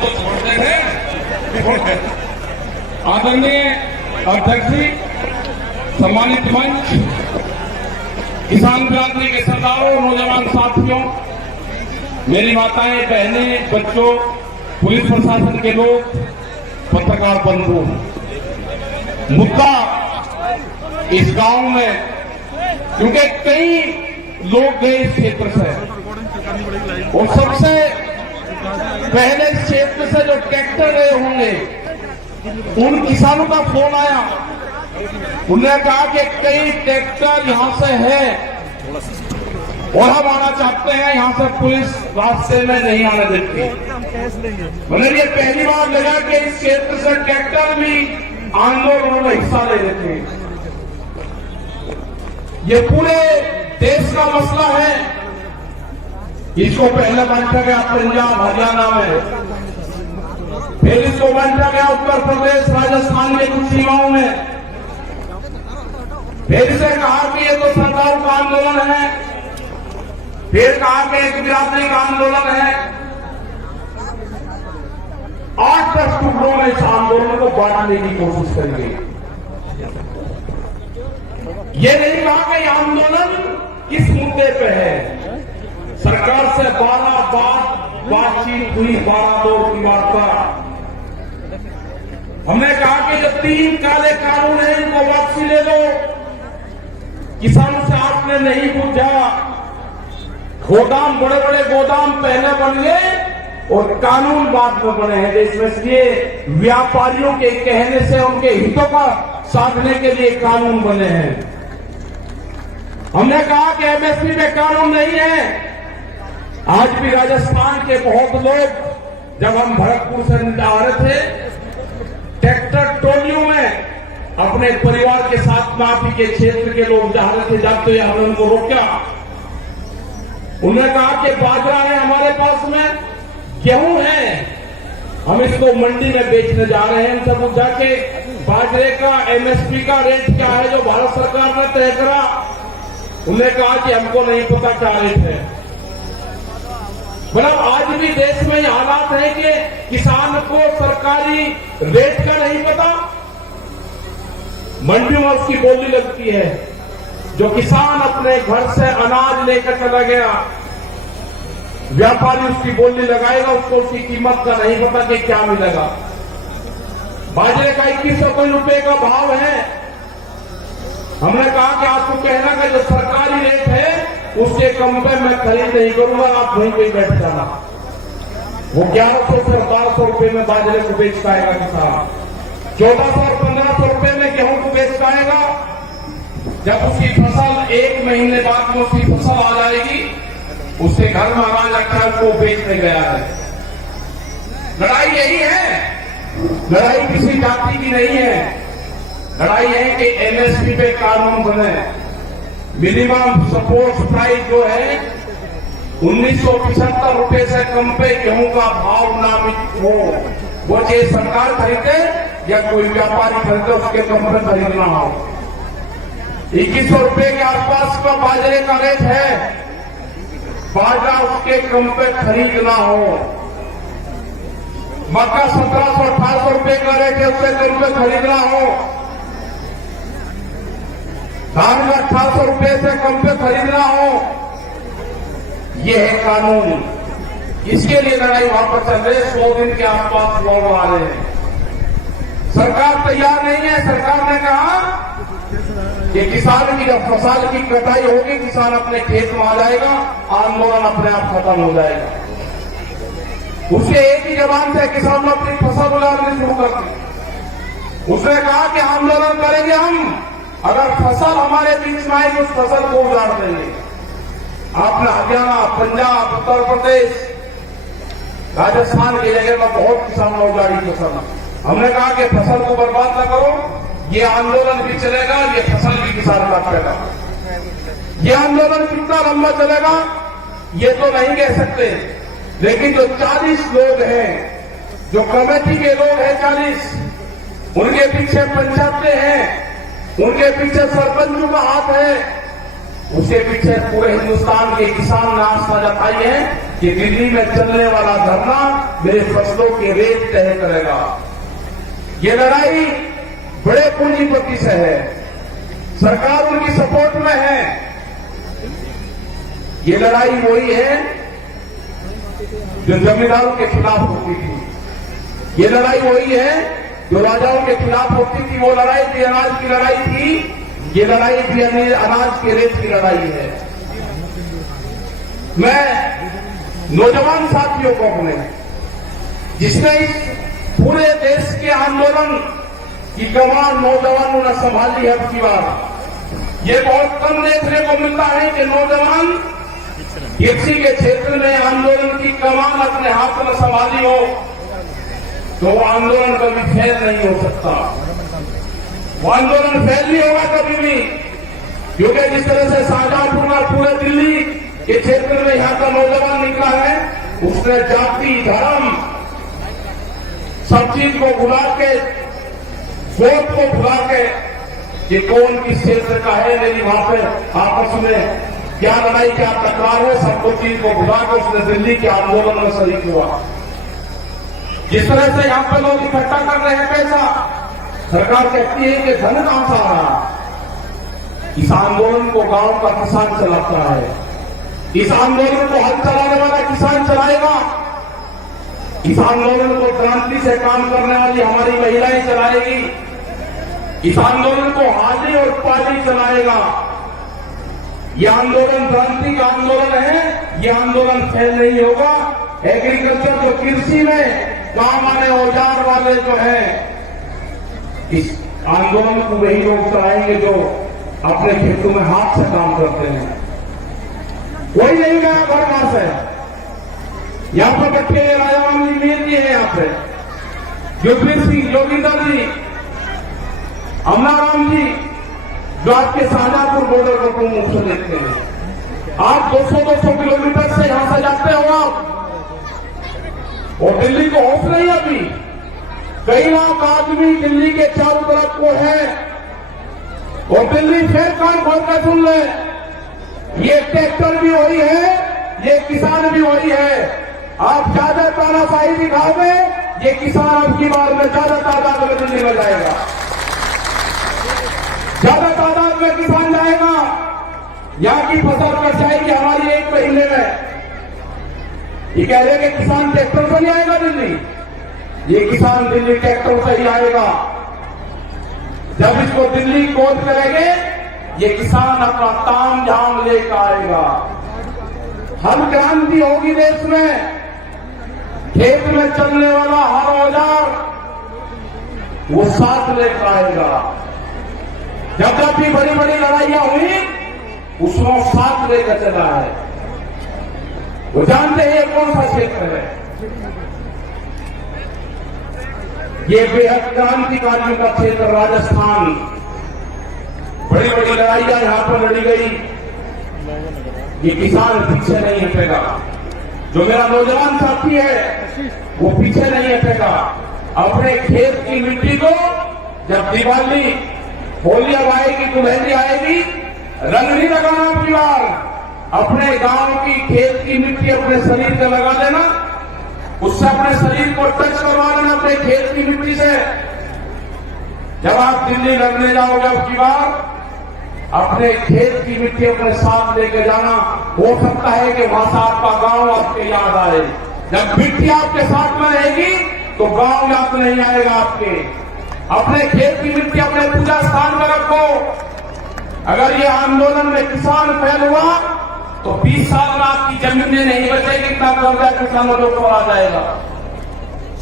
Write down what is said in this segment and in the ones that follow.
तो छोड़ते थे। आदरणीय अध्यक्ष जी, सम्मानित मंच, किसान क्रांति के सरदारों, नौजवान साथियों, मेरी माताएं, बहनें, बच्चों, पुलिस प्रशासन के लोग, पत्रकार बंधु, मुद्दा इस गांव में, क्योंकि कई लोग गए इस क्षेत्र से और सबसे पहले इस क्षेत्र से जो ट्रैक्टर गए होंगे उन किसानों का फोन आया। उन्होंने कहा कि कई ट्रैक्टर यहां से है और हम आना चाहते हैं, यहां से पुलिस रास्ते में नहीं आने देती। मतलब ये पहली बार लगा कि इस क्षेत्र से ट्रैक्टर भी आंदोलन में हिस्सा ले रहे थे। ये पूरे देश का मसला है। इसको पहले बांटा गया पंजाब हरियाणा में, फिर इसको बांटा गया उत्तर प्रदेश राजस्थान के कुछ सीमाओं में, फिर इसे कहा कि ये तो सरकार का आंदोलन है, फिर कहा कि एक बिरादरी का आंदोलन है। 8-10 टुकड़ों में इस आंदोलन को बांटने की कोशिश करेंगे। ये नहीं कहा कि यह आंदोलन किस मुद्दे पे है। सरकार से 12 बार बातचीत हुई, 12 दौर की वार्ता। हमने कहा कि जो 3 काले कानून हैं इनको वापसी ले लो। किसानों से आपने नहीं पूछा। गोदाम, बड़े बड़े गोदाम पहले बन गए और कानून बाद में बने हैं देश में, इसलिए व्यापारियों के कहने से उनके हितों का साधने के लिए कानून बने हैं। हमने कहा कि एमएसपी में कानून नहीं है। आज भी राजस्थान के बहुत लोग, जब हम भरतपुर से आ रहे थे, ट्रैक्टर ट्रॉलियों में अपने परिवार के साथ माफी के क्षेत्र के लोग जा रहे थे, जाते हुए हमने उनको रोका। उन्होंने कहा कि बाजरा है हमारे पास में, गेहूं है, हम इसको मंडी में बेचने जा रहे हैं। इनसे पूछा कि बाजरे का एमएसपी का रेट क्या है जो भारत सरकार ने तय करा। उन्होंने कहा कि हमको नहीं पता क्या रेट है। मतलब आज भी देश में ये हालात है कि किसान को सरकारी रेट का नहीं पता। मंडियों में उसकी बोली लगती है। जो किसान अपने घर से अनाज लेकर चला गया, व्यापारी उसकी बोली लगाएगा, उसको उसकी कीमत का नहीं पता कि क्या मिलेगा। बाजरे का 2100 रुपए का भाव है। हमने कहा कि आपको कहना कि जो सरकारी रेट है उसके कम पे मैं खरीद नहीं करूंगा, आप वहीं पे बैठ जाना। वो 1100 से 1200 रुपए में बाजरे को बेच पाएगा किसान, 1400 और 1500 रुपए में गेहूं को बेच पाएगा। जब उसकी फसल 1 महीने बाद में उसकी फसल आ जाएगी, उसके घर में अनाज रखा है, उसको बेचने गया है। लड़ाई यही है। लड़ाई किसी जाति की नहीं है। लड़ाई है कि एमएसपी पे कानून बने। मिनिमम सपोर्ट प्राइस जो है 1975 रुपए से कम पे गेहूं का भाव नामित हो। वो चाहे सरकार खरीदे या कोई व्यापारी खरीदे, उसके कम पे खरीदना हो। 2100 रुपए के आसपास का बाजरे का रेट है। बाजरा उसके कम पे खरीदना हो। मक्का 1700-1800 रुपए का रेट है, उससे कम पे खरीदना हो। धान में 1800 रुपए से कम पे खरीदना हो। ये है कानून। इसके लिए लड़ाई वहां पर चल रही है। 100 दिन के आसपास लोग आ रहे हैं। सरकार तैयार नहीं है। सरकार ने कहा कि किसान की जब फसल की कटाई होगी, किसान अपने खेत में आ जाएगा, आंदोलन अपने आप खत्म हो जाएगा। उसके एक ही जबान से किसान अपनी फसल उड़ानी शुरू कर दी। उसने कहा कि आंदोलन करेंगे हम, अगर फसल हमारे बीच में आएगी उस फसल को उजाड़ देंगे। आपने हरियाणा, पंजाब, उत्तर प्रदेश, राजस्थान की जगह में बहुत किसानों उजाड़ी फसल। हमने कहा कि फसल को बर्बाद न करो, ये आंदोलन भी चलेगा, ये फसल भी किसान काटेगा। ये आंदोलन कितना लंबा चलेगा ये तो नहीं कह सकते, लेकिन जो 40 लोग हैं, जो कमेटी के लोग हैं 40, उनके पीछे पंचायतें हैं, उनके पीछे सरपंचों का हाथ है। उसके पीछे पूरे हिंदुस्तान के किसान ने आस्था जताई है कि दिल्ली में चलने वाला धरना मेरे फसलों के रेट तय करेगा। ये लड़ाई बड़े पूंजीपति से है, सरकार उनकी सपोर्ट में है। ये लड़ाई वही है जो जमींदारों के खिलाफ होती थी, ये लड़ाई वही है जो राजाओं के खिलाफ होती थी। वो लड़ाई भी अनाज की लड़ाई थी, ये लड़ाई भी अनाज के रेट की लड़ाई है। मैं नौजवान साथियों को अपने, जिसने इस पूरे देश के आंदोलन की कमान नौजवानों ने संभाली है, अब की बार ये बहुत कम देखने को मिलता है कि नौजवान किसी के क्षेत्र में आंदोलन की कमान अपने हाथ में संभाली हो, तो वो आंदोलन कभी फेल नहीं हो सकता। वो आंदोलन फेल नहीं होगा कभी भी, क्योंकि जिस तरह से शाहजहांपुर का पूरे दिल्ली के क्षेत्र में यहां का नौजवान निकला है, उसने जाति धर्म सब चीज को भुला के, वोट को भुला के, कि कौन किस क्षेत्र का है, मेरी वहां पर आपस में क्या लड़ाई क्या तकरार है, सबको चीज को भुला के उसने दिल्ली के आंदोलन में शरीक हुआ। जिस तरह से यहां पर लोग इकट्ठा कर रहे हैं पैसा, सरकार कहती है कि धन कहां से आ रहा। इस आंदोलन को गांव का किसान चलाता है, इस आंदोलन को हल चलाने वाला किसान चलाएगा, इस आंदोलन को क्रांति से काम करने वाली हमारी महिलाएं चलाएगी, इस आंदोलन को हाजी और पाजी चलाएगा। यह आंदोलन क्रांति का आंदोलन है, यह आंदोलन फेल नहीं होगा। एग्रीकल्चर जो कृषि में काम आने औजार वाले जो है, इस आंदोलन को वही लोग चलाएंगे जो अपने खेतों में हाथ से काम करते हैं। कोई नहीं गया बरगाह से, यहां पर बैठे राजाराम जी मीर जी है, यहां पे युगवीर सिंह जोगिंदर जी, अमनाराम जी, जो आपके शाहजहांपुर बॉर्डर को प्रमुख से देखते हैं। आप 200-200 किलोमीटर से यहां से जाते हो आप, और दिल्ली को ऑफ नहीं अभी, कई लाख आदमी दिल्ली के चारों तरफ को है, और दिल्ली फिर कान खोल कर सुन ले, ये ट्रैक्टर भी वही है, ये किसान भी वही है। आप ज्यादा तानाशाही दिखाओगे, ये किसान अब की बार में ज्यादा तादाद में दिल्ली में जाएगा, ज्यादा तादाद में किसान जाएगा। यहां की फसल कट जाएगी हमारी 1 महीने में। ये कह रहे कि किसान ट्रैक्टर से नहीं आएगा दिल्ली, ये किसान दिल्ली ट्रैक्टर से ही आएगा। जब इसको दिल्ली कोच करेंगे, ये किसान अपना ताम झाम लेकर आएगा। हर क्रांति होगी देश में, खेत में चलने वाला हर औजार वो साथ लेकर आएगा। जब जब भी बड़ी बड़ी लड़ाइयां हुई, उसमें साथ लेकर चला है। वो जानते हैं ये कौन सा क्षेत्र है, ये बेहद क्रांतिकारियों का क्षेत्र राजस्थान। बड़ी बड़ी लड़ाइयां यहां पर लड़ी गई, ये किसान पीछे नहीं हटेगा। जो मेरा नौजवान साथी है वो पीछे नहीं हटेगा। अपने खेत की मिट्टी को जब दिवाली होली अब आएगी, दुल्हनी आएगी, रंग नहीं लगाना आपकी बार, अपने गांव की खेत की मिट्टी अपने शरीर पे लगा देना, उससे अपने शरीर को टच करवा लेना अपने खेत की मिट्टी से। जब आप दिल्ली लड़ने जाओगे अब की बार, अपने खेत की मिट्टी अपने साथ लेके जाना। हो सकता है कि वहां से आपका गांव आपके याद आए। जब मिट्टी आपके साथ में रहेगी तो गांव याद नहीं आएगा आपके। अपने खेत की मिट्टी अपने पूजा स्थान में रखो। अगर ये आंदोलन में किसान फेल हुआ तो 20 साल में आपकी जमीनें नहीं बचेगी, इतना कर्जा किसानों के ऊपर आ जाएगा।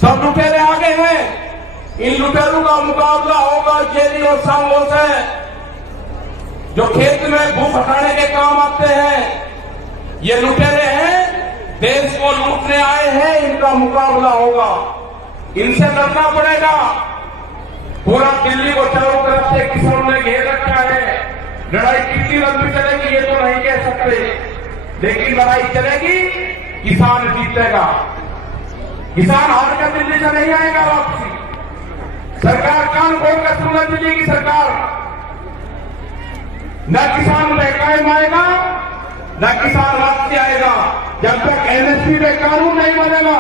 सब लुटेरे आगे हैं, इन लुटेरों का मुकाबला होगा जेली और सांगों से, जो खेत में भूख हटाने के काम आते हैं। ये लुटेरे हैं, देश को लूटने आए हैं, इनका मुकाबला होगा, इनसे लड़ना पड़ेगा। पूरा दिल्ली को चारों तरफ से किसानों ने घेर रखा है। लड़ाई कितनी लंबी चलेगी ये तो नहीं कह सकते, लेकिन लड़ाई चलेगी, किसान जीतेगा। किसान हार कर दिल्ली से नहीं आएगा वापसी। सरकार कान खोल कर सुनना, दिल्ली की सरकार न किसान कायम आएगा, न किसान वापसी आएगा। जब तक एमएसपी में कानून नहीं बनेगा,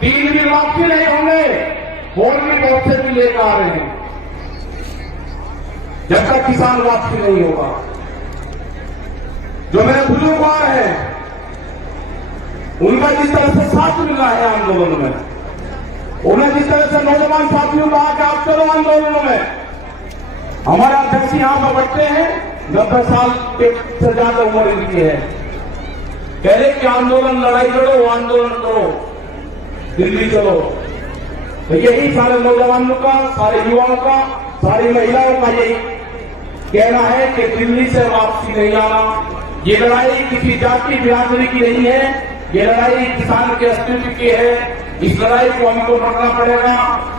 3 भी वापसी नहीं होंगे, और भी बहुत से भी लेकर आ रहे हैं। जब तक किसान वापसी नहीं होगा, जो मेरे बुजुर्ग हैं, उनका जिस तरह से साथ मिल रहा है आंदोलन में, उन्हें जिस तरह से नौजवान साथियों कहा कि आप चलो आंदोलनों में, हमारा अध्यक्ष यहां पर बैठते हैं, 90 साल से ज्यादा उम्र इनकी है, कह रहे कि आंदोलन लड़ाई लड़ो, आंदोलन करो, दिल्ली चलो। तो यही सारे नौजवानों का, सारे युवाओं का, सारी महिलाओं का यही कहना है कि दिल्ली से वापसी नहीं आना। ये लड़ाई किसी जाति बिरादरी की नहीं है, ये लड़ाई किसान के अस्तित्व की है। इस लड़ाई को हमको लड़ना पड़ेगा,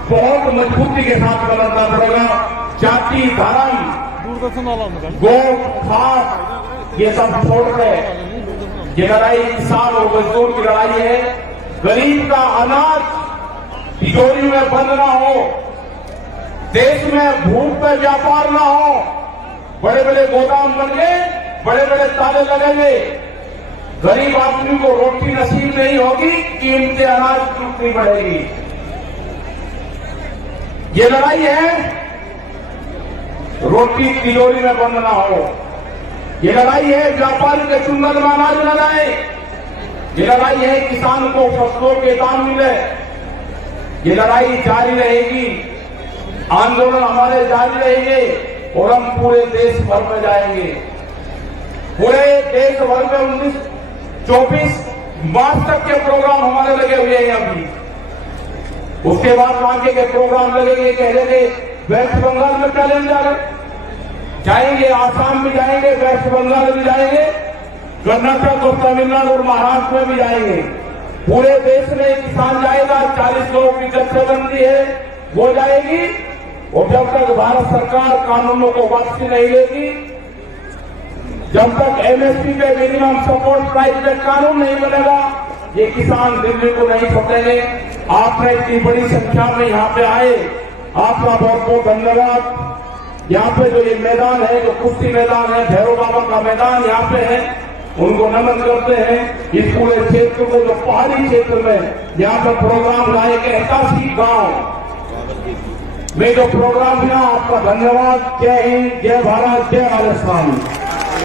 बहुत मजबूती के साथ लड़ना पड़ेगा। जाति, धर्म, गो, खास ये सब छोड़ कर ये लड़ाई किसान और मजदूर की लड़ाई है। गरीब का अनाज तिजोरी में बंद ना हो, देश में भूख पे व्यापार ना हो, बड़े बड़े गोदाम बनेंगे, बड़े बड़े ताले लगेंगे, गरीब आदमी को रोटी नसीब नहीं होगी, कीमतें अनाज की उतनी बढ़ेगी। ये लड़ाई है रोटी तिजोरी में बंद ना हो, ये लड़ाई है व्यापारी के चुंगल में अनाज न जाए, ये लड़ाई है किसान को फसलों के दाम मिले। ये लड़ाई जारी रहेगी, आंदोलन हमारे जारी रहेंगे और हम पूरे देश भर में जाएंगे। पूरे देश भर में 24 मार्च तक के प्रोग्राम हमारे लगे हुए हैं अभी। उसके बाद आगे के प्रोग्राम लगेंगे, कह रहे वेस्ट बंगाल में कैलेंडर जाएंगे, आसाम में जाएंगे, वेस्ट बंगाल में जाएंगे, कर्नाटक और तमिलनाडु और महाराष्ट्र में भी जाएंगे। पूरे देश में किसान जाएगा। 40 लोगों की जत्थेबंदी है, वो जाएगी। और जब तक भारत सरकार कानूनों को वापसी नहीं लेगी, जब तक एमएसपी पे मिनिमम सपोर्ट प्राइस पे कानून नहीं बनेगा, ये किसान दिल्ली को नहीं छोड़ेंगे। आपने इतनी बड़ी संख्या में यहाँ पे आए, आपका बहुत बहुत धन्यवाद। यहाँ पे जो ये मैदान है, जो कुश्ती मैदान है, भैरव बाबा का मैदान यहाँ पे है, उनको नमन करते हैं। इस पूरे क्षेत्र को, जो पहाड़ी क्षेत्र में यहाँ पर प्रोग्राम लाए के 81 गांव में जो प्रोग्राम दिया, आपका धन्यवाद। जय हिंद, जय भारत, जय राजस्थान।